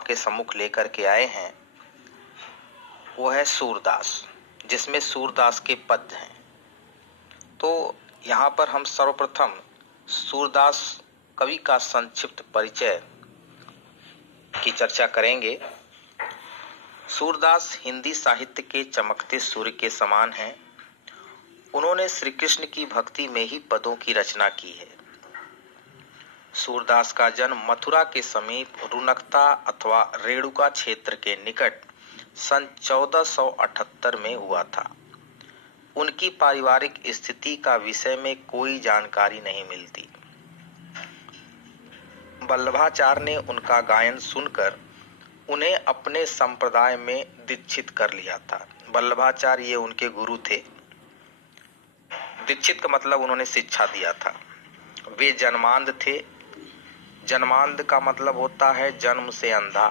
आपके सम्मुख लेकर के आए हैं वो है सूरदास, जिसमें सूरदास के पद हैं। तो यहाँ पर हम सर्वप्रथम सूरदास कवि का संक्षिप्त परिचय की चर्चा करेंगे। सूरदास हिंदी साहित्य के चमकते सूर्य के समान हैं। उन्होंने श्री कृष्ण की भक्ति में ही पदों की रचना की है। सूरदास का जन्म मथुरा के समीप रुनकता अथवा रेणुका क्षेत्र के निकट सन 1478 में हुआ था। उनकी पारिवारिक स्थिति का विषय में कोई जानकारी नहीं मिलती। वल्लभाचार्य ने उनका गायन सुनकर उन्हें अपने संप्रदाय में दीक्षित कर लिया था। वल्लभाचार्य ये उनके गुरु थे। दीक्षित का मतलब उन्होंने शिक्षा दिया था। वे जन्मांध थे। जन्मांध का मतलब होता है जन्म से अंधा,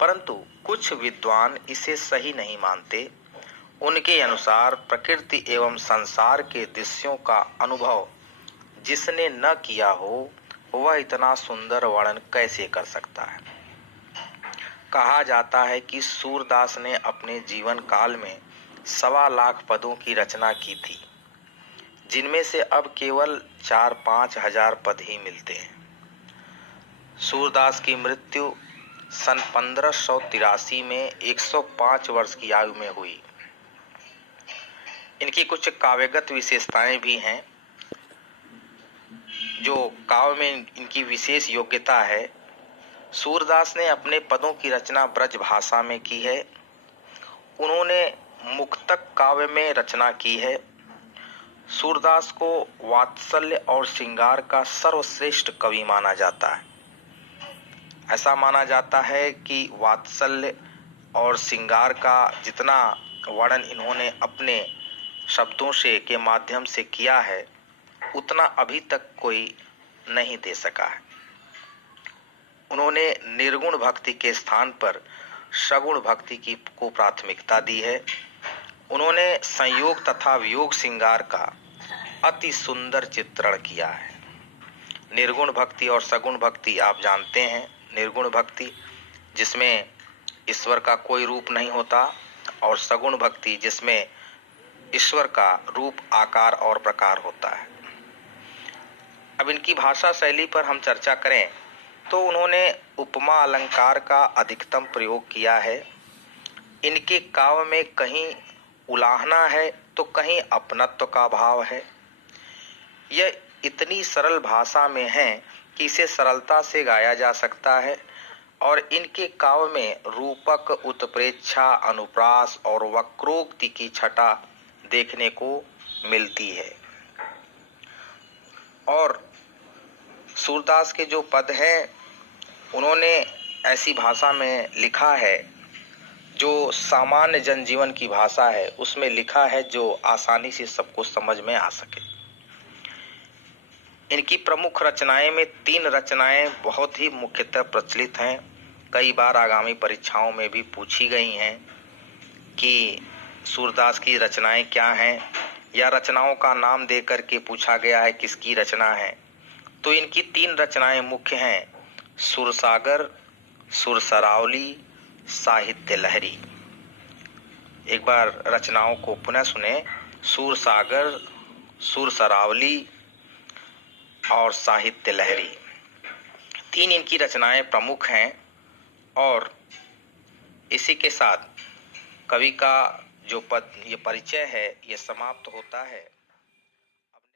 परंतु कुछ विद्वान इसे सही नहीं मानते। उनके अनुसार प्रकृति एवं संसार के दृश्यों का अनुभव जिसने न किया हो वह इतना सुंदर वर्णन कैसे कर सकता है। कहा जाता है कि सूरदास ने अपने जीवन काल में 1.25 लाख पदों की रचना की थी, जिनमें से अब केवल 4-5 हजार पद ही मिलते हैं। सूरदास की मृत्यु सन 1583 में 105 वर्ष की आयु में हुई। इनकी कुछ काव्यगत विशेषताएं भी हैं। जो काव्य में इनकी विशेष योग्यता है, सूरदास ने अपने पदों की रचना ब्रज भाषा में की है। उन्होंने मुक्तक काव्य में रचना की है। सूरदास को वात्सल्य और श्रृंगार का सर्वश्रेष्ठ कवि माना जाता है। ऐसा माना जाता है कि वात्सल्य और श्रृंगार का जितना वर्णन इन्होंने अपने शब्दों से के माध्यम से किया है, उतना अभी तक कोई नहीं दे सका है। उन्होंने निर्गुण भक्ति के स्थान पर सगुण भक्ति को प्राथमिकता दी है। उन्होंने संयोग तथा वियोग श्रृंगार का अति सुंदर चित्रण किया है। निर्गुण भक्ति और सगुण भक्ति आप जानते हैं। निर्गुण भक्ति जिसमें ईश्वर का कोई रूप नहीं होता, और सगुण भक्ति जिसमें ईश्वर का रूप, आकार और प्रकार होता है। अब इनकी भाषा शैली पर हम चर्चा करें तो उन्होंने उपमा अलंकार का अधिकतम प्रयोग किया है। इनके काव्य में कहीं उलाहना है तो कहीं अपनत्व का भाव है। यह इतनी सरल भाषा में है कि इसे सरलता से गाया जा सकता है, और इनके काव्य में रूपक, उत्प्रेक्षा, अनुप्रास और वक्रोक्ति की छटा देखने को मिलती है। और सूरदास के जो पद हैं उन्होंने ऐसी भाषा में लिखा है जो सामान्य जनजीवन की भाषा है, उसमें लिखा है जो आसानी से सबको समझ में आ सके। इनकी प्रमुख रचनाएं में 3 रचनाएं बहुत ही मुख्यतः प्रचलित हैं। कई बार आगामी परीक्षाओं में भी पूछी गई हैं कि सूरदास की रचनाएं क्या हैं, या रचनाओं का नाम देकर के पूछा गया है किसकी रचना है। तो इनकी 3 रचनाएं मुख्य हैं: सुरसागर, सुरसरावली, साहित्य लहरी। एक बार रचनाओं को पुनः सुने। सुरसागर, सुरसरावली और साहित्य लहरी, 3 इनकी रचनाएं प्रमुख हैं। और इसी के साथ कवि का जो ये परिचय है ये समाप्त होता है।